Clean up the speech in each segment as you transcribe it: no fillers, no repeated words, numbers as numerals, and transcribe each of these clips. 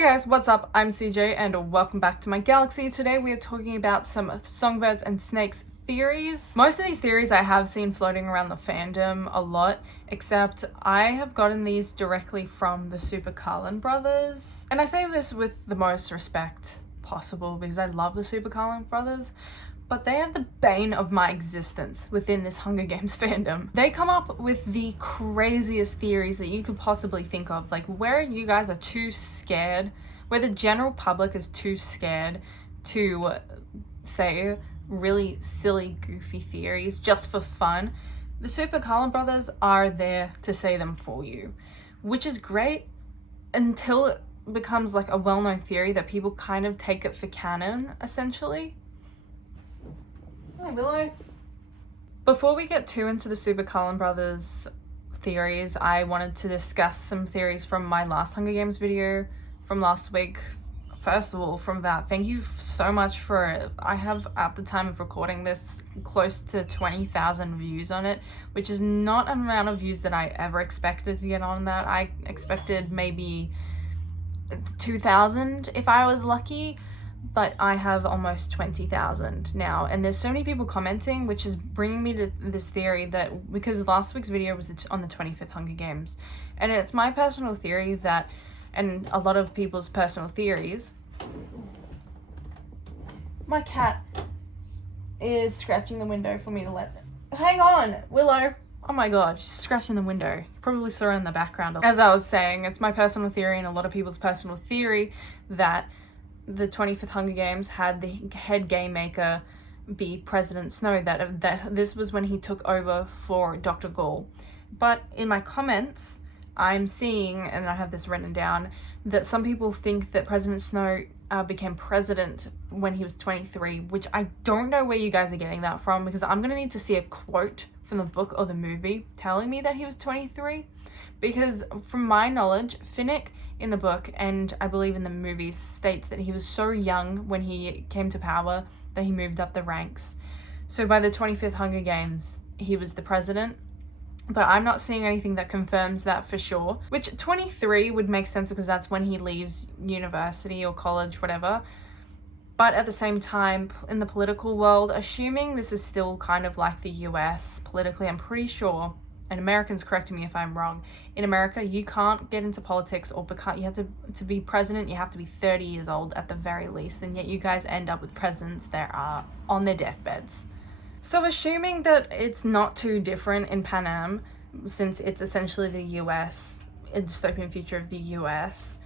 Hey guys, what's up? I'm CJ and welcome back to my galaxy. Today we are talking about some songbirds and snakes theories. Most of these theories I have seen floating around the fandom a lot, except I have gotten these directly from the Super Carlin brothers. And I say this with the most respect possible because I love the Super Carlin brothers, but they are the bane of my existence within this Hunger Games fandom. They come up with the craziest theories that you could possibly think of, like where you guys are too scared, where the general public is too scared to say really silly, goofy theories just for fun. The Super Carlin brothers are there to say them for you, which is great until it becomes like a well-known theory that people kind of take it for canon, essentially. Hi, Willow. Before we get too into the Super Carlin brothers theories, I wanted to discuss some theories from my last Hunger Games video from last week. First of all, from that, thank you so much for it. I have, at the time of recording this, close to 20,000 views on it, which is not an amount of views that I ever expected to get on that. I expected maybe 2,000 if I was lucky. But I have almost 20,000 now, and there's so many people commenting, which is bringing me to this theory that, because last week's video was on the 25th Hunger Games, and it's my personal theory that, and a lot of people's personal theories, my cat is scratching the window for me to let, hang on, Willow. Oh my god, she's scratching the window. You probably saw her in the background. As I was saying, it's my personal theory and a lot of people's personal theory that the 25th Hunger Games had the head game maker be President Snow, that this was when he took over for Dr. Gall. But in my comments, I'm seeing, and I have this written down, that some people think that President Snow became president when he was 23, which I don't know where you guys are getting that from, because I'm going to need to see a quote from the book or the movie telling me that he was 23. Because from my knowledge, Finnick in the book, and I believe in the movie, states that he was so young when he came to power that he moved up the ranks. So by the 25th Hunger Games, he was the president. But I'm not seeing anything that confirms that for sure. Which 23 would make sense because that's when he leaves university or college, whatever. But at the same time, in the political world, assuming this is still kind of like the US politically, I'm pretty sure, and Americans correct me if I'm wrong, in America you can't get into politics or you have to be president, you have to be 30 years old at the very least, and yet you guys end up with presidents that are on their deathbeds. So assuming that it's not too different in Panem, since it's essentially the US, a dystopian future of the US,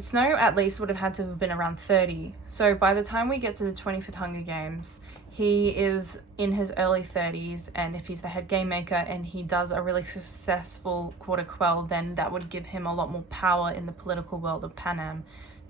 Snow at least would have had to have been around 30. So by the time we get to the 25th Hunger Games, he is in his early 30s, and if he's the head game maker and he does a really successful quarter quell, then that would give him a lot more power in the political world of Panem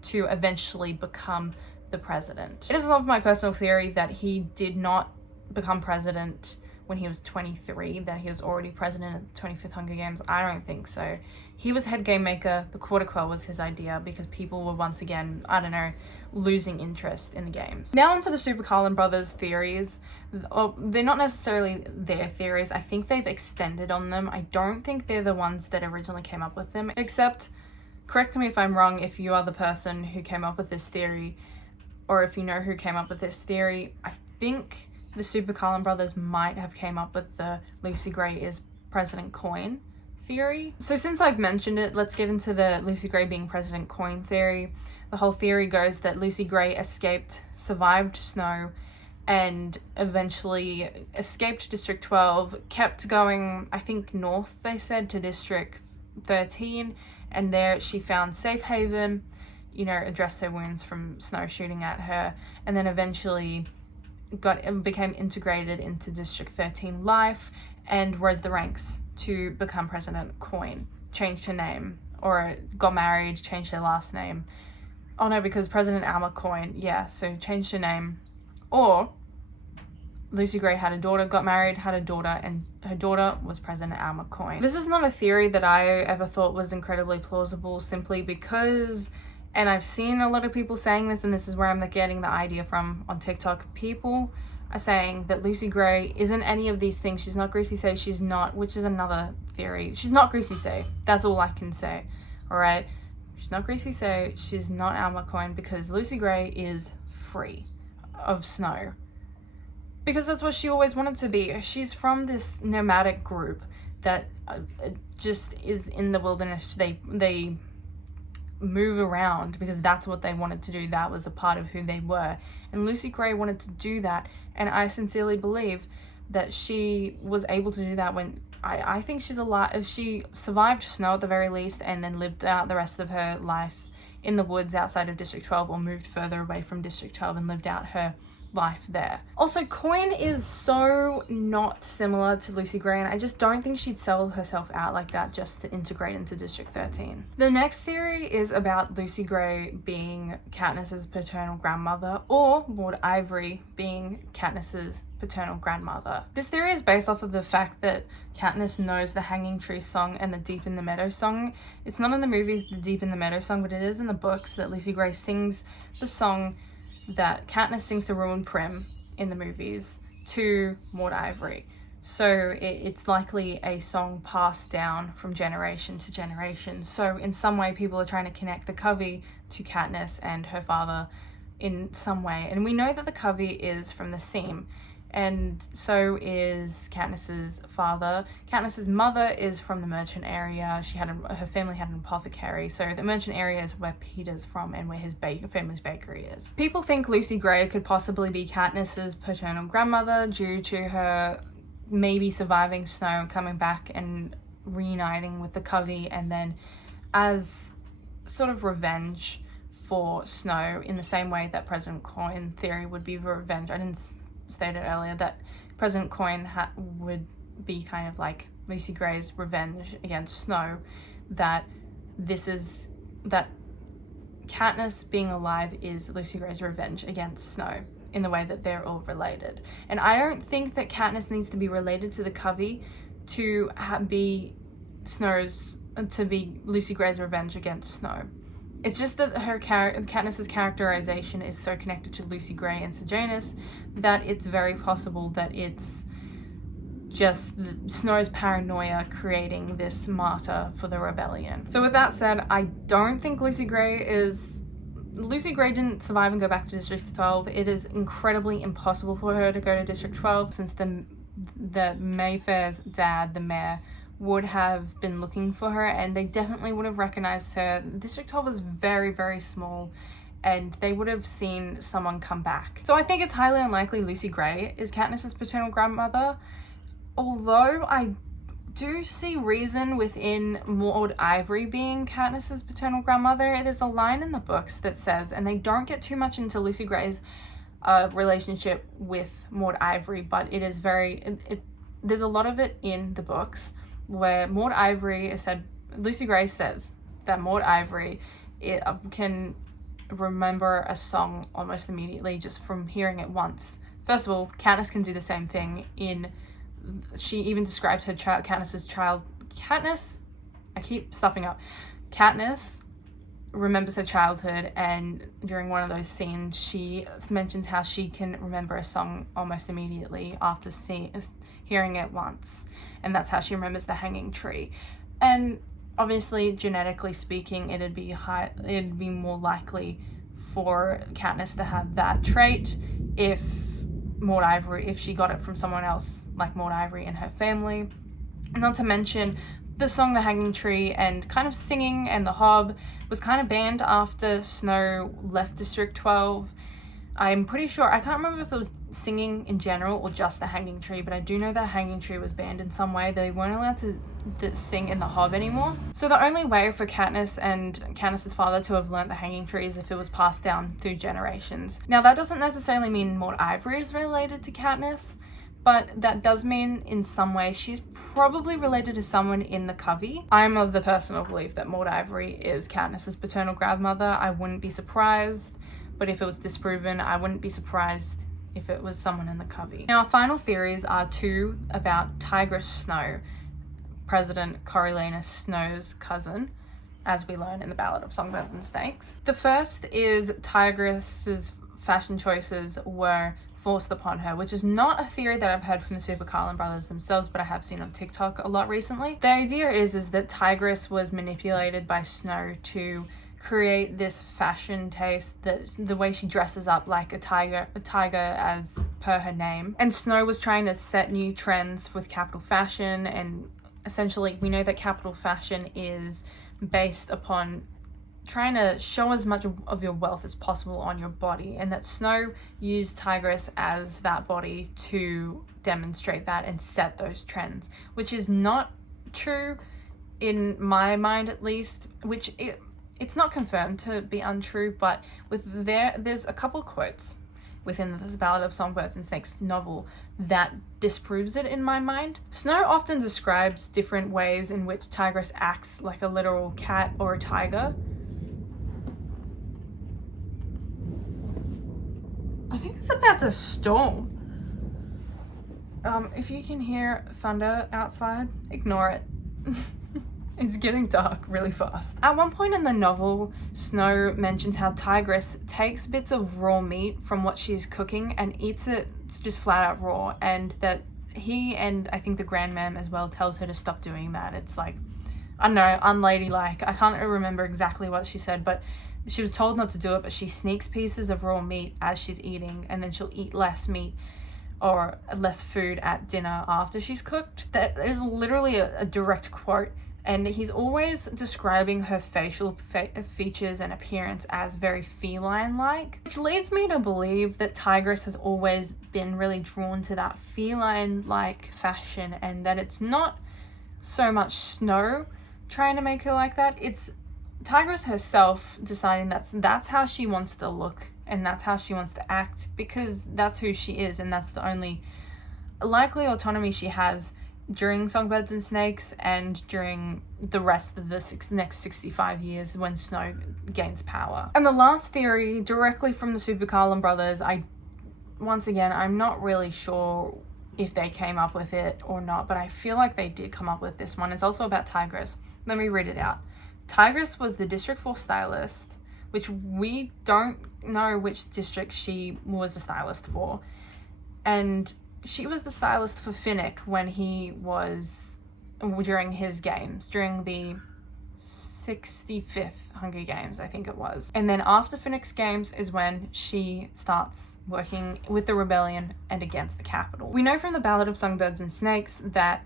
to eventually become the president. It is one of my personal theory that he did not become president when he was 23, that he was already president at the 25th Hunger Games. I don't think so. He was head game maker, the quarter quell was his idea because people were once again, I don't know, losing interest in the games. Now onto the Super Carlin brothers theories. They're not necessarily their theories, I think they've extended on them. I don't think they're the ones that originally came up with them, except, correct me if I'm wrong if you are the person who came up with this theory, or if you know who came up with this theory. I think the Super Carlin brothers might have came up with the Lucy Gray is President Coin theory. So since I've mentioned it, let's get into the Lucy Gray being President Coin theory. The whole theory goes that Lucy Gray escaped, survived Snow, and eventually escaped District 12, kept going, I think north, they said, to District 13, and there she found safe haven, you know, addressed her wounds from Snow shooting at her, and then eventually became integrated into District 13 life and rose the ranks to become President Coin. Changed her name, or got married, changed her last name. Oh no, because President Alma Coin, yeah, so changed her name. Or Lucy Gray had a daughter, got married, had a daughter, and her daughter was President Alma Coin. This is not a theory that I ever thought was incredibly plausible, simply because, and I've seen a lot of people saying this, and this is where I'm getting the idea from on TikTok, people are saying that Lucy Gray isn't any of these things. She's not Greasy Say, she's not, which is another theory. She's not Greasy Say. That's all I can say, all right? she's not Greasy Say, she's not Alma Coin, because Lucy Gray is free of Snow. Because that's what she always wanted to be. She's from this nomadic group that just is in the wilderness. They move around because that's what they wanted to do. That was a part of who they were. And Lucy Gray wanted to do that. And I sincerely believe that she was able to do that when I think she's alive. She survived Snow at the very least, and then lived out the rest of her life in the woods outside of District 12, or moved further away from District 12 and lived out her life there. Also, Coin is so not similar to Lucy Gray, and I just don't think she'd sell herself out like that just to integrate into District 13. The next theory is about Lucy Gray being Katniss's paternal grandmother, or Maud Ivory being Katniss's paternal grandmother. This theory is based off of the fact that Katniss knows the Hanging Tree song and the Deep in the Meadow song. It's not in the movies, the Deep in the Meadow song, but it is in the books that Lucy Gray sings the song that Katniss sings to Ruin Prim in the movies to Maud Ivory. So it's likely a song passed down from generation to generation. So in some way, people are trying to connect the Covey to Katniss and her father in some way. And we know that the Covey is from the Seam, and so is Katniss's father. Katniss's mother is from the Merchant area. Her family had an apothecary, so the Merchant area is where Peter's from and where his family's bakery is. People think Lucy Gray could possibly be Katniss's paternal grandmother due to her maybe surviving Snow and coming back and reuniting with the Covey, and then as sort of revenge for Snow, in the same way that President Coin theory would be revenge. I didn't state it earlier that President Coin would be kind of like Lucy Gray's revenge against Snow, that Katniss being alive is Lucy Gray's revenge against Snow, in the way that they're all related. And I don't think that Katniss needs to be related to the Covey to be Lucy Gray's revenge against Snow. It's just that Katniss's characterization is so connected to Lucy Gray and Sejanus that it's very possible that it's just Snow's paranoia creating this martyr for the rebellion. So with that said, I don't think Lucy Gray didn't survive and go back to District 12. It is incredibly impossible for her to go to District 12, since the Mayfair's dad, the mayor, would have been looking for her, and they definitely would have recognized her. District 12 is very, very small, and they would have seen someone come back. So I think it's highly unlikely Lucy Gray is Katniss's paternal grandmother, although I do see reason within Maud Ivory being Katniss's paternal grandmother. There's a line in the books that says, and they don't get too much into Lucy Gray's relationship with Maud Ivory, but it is there's a lot of it in the books where Maud Ivory Lucy Gray says that Maud Ivory can remember a song almost immediately just from hearing it once. First of all, Katniss can do the same thing. She even describes her child, Katniss, I keep stuffing up. Katniss remembers her childhood, and during one of those scenes, she mentions how she can remember a song almost immediately after hearing it once, and that's how she remembers the Hanging Tree. And obviously, genetically speaking, it'd be more likely for Katniss to have that trait if she got it from someone else like Maud Ivory and her family. Not to mention the song The Hanging Tree and kind of singing and the Hob was kind of banned after Snow left District 12. I'm pretty sure, I can't remember if it was singing in general or just The Hanging Tree, but I do know that Hanging Tree was banned in some way. They weren't allowed to sing in the Hob anymore. So the only way for Katniss and Katniss's father to have learnt The Hanging Tree is if it was passed down through generations. Now that doesn't necessarily mean Maud Ivory is related to Katniss, but that does mean in some way she's probably related to someone in the Covey. I'm of the personal belief that Maud Ivory is Katniss's paternal grandmother. I wouldn't be surprised, but if it was disproven, I wouldn't be surprised if it was someone in the Covey. Now, our final theories are two about Tigris Snow, President Coriolanus Snow's cousin, as we learn in the Ballad of Songbirds and Snakes. The first is Tigris's fashion choices were forced upon her, which is not a theory that I've heard from the Super Carlin brothers themselves, but I have seen on TikTok a lot recently. The idea is that Tigris was manipulated by Snow to create this fashion taste, that the way she dresses up like a tiger as per her name. And Snow was trying to set new trends with capital fashion, and essentially we know that capital fashion is based upon trying to show as much of your wealth as possible on your body, and that Snow used Tigris as that body to demonstrate that and set those trends, which is not true in my mind, at least, which it's not confirmed to be untrue, but there's a couple quotes within the Ballad of Songbirds and Snakes novel that disproves it in my mind. Snow often describes different ways in which Tigris acts like a literal cat or a tiger. I think it's about to storm. If you can hear thunder outside, ignore it. It's getting dark really fast. At one point in the novel, Snow mentions how Tigris takes bits of raw meat from what she's cooking and eats it just flat out raw, and that he, and I think the grandmam as well, tells her to stop doing that. It's like, I don't know, unladylike. I can't remember exactly what she said, but she was told not to do it, but she sneaks pieces of raw meat as she's eating, and then she'll eat less meat or less food at dinner after she's cooked. That is literally a direct quote, and he's always describing her facial features and appearance as very feline-like, which leads me to believe that Tigris has always been really drawn to that feline-like fashion, and that it's not so much Snow trying to make her like that, it's Tigris herself deciding that's how she wants to look and that's how she wants to act, because that's who she is, and that's the only likely autonomy she has during Songbirds and Snakes and during the rest of the next 65 years when Snow gains power. And the last theory, directly from the Super Carlin brothers, I'm not really sure if they came up with it or not, but I feel like they did come up with this one. It's also about Tigris. Let me read it out. Tigris was the District 4 stylist, which we don't know which district she was a stylist for. And she was the stylist for Finnick when he was, during his games, during the 65th Hunger Games, I think it was. And then after Finnick's games is when she starts working with the rebellion and against the capital. We know from the Ballad of Songbirds and Snakes that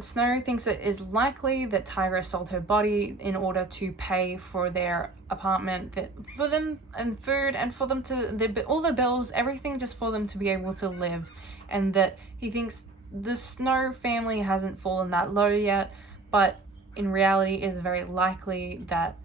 Snow thinks it is likely that Tigris sold her body in order to pay for their apartment, for them, and food, and for them to, all the bills, everything, just for them to be able to live. And that he thinks the Snow family hasn't fallen that low yet, but in reality it is very likely that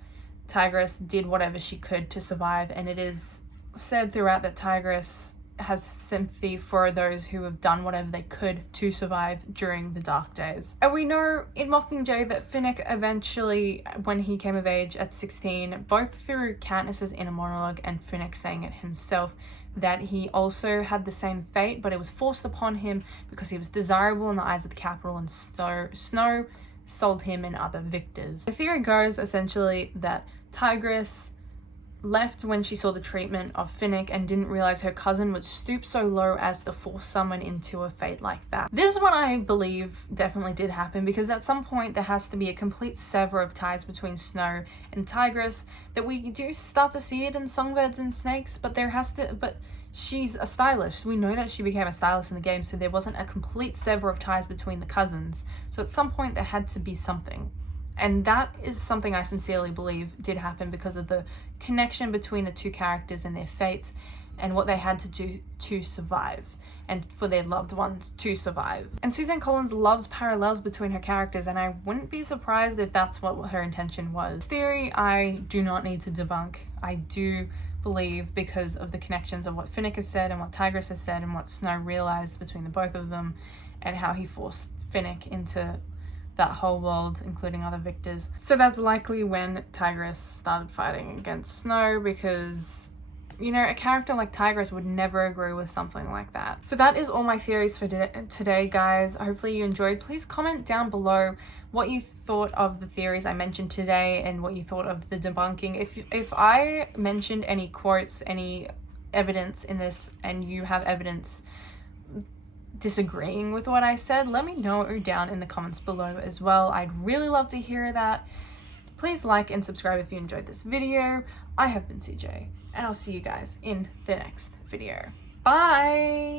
Tigris did whatever she could to survive, and it is said throughout that Tigris has sympathy for those who have done whatever they could to survive during the dark days. And we know in Mockingjay that Finnick eventually, when he came of age at 16, both through Katniss's inner monologue and Finnick saying it himself, that he also had the same fate, but it was forced upon him because he was desirable in the eyes of the capital, and Snow sold him and other victors. The theory goes essentially that Tigris left when she saw the treatment of Finnick and didn't realize her cousin would stoop so low as to force someone into a fate like that. This one I believe definitely did happen, because at some point there has to be a complete sever of ties between Snow and Tigris, that we do start to see it in Songbirds and Snakes, but she's a stylist. We know that she became a stylist in the game, so there wasn't a complete sever of ties between the cousins. So at some point there had to be something. And that is something I sincerely believe did happen, because of the connection between the two characters and their fates and what they had to do to survive, and for their loved ones to survive. And Suzanne Collins loves parallels between her characters, and I wouldn't be surprised if that's what her intention was. This theory I do not need to debunk. I do believe, because of the connections of what Finnick has said and what Tigris has said and what Snow realized between the both of them, and how he forced Finnick into that whole world, including other victors. So that's likely when Tigris started fighting against Snow, because, you know, a character like Tigris would never agree with something like that. So that is all my theories for today, guys. Hopefully you enjoyed. Please comment down below what you thought of the theories I mentioned today and what you thought of the debunking. If I mentioned any quotes, any evidence in this, and you have evidence disagreeing with what I said, let me know down in the comments below as well. I'd really love to hear that. Please like and subscribe if you enjoyed this video. I have been CJ, and I'll see you guys in the next video. Bye!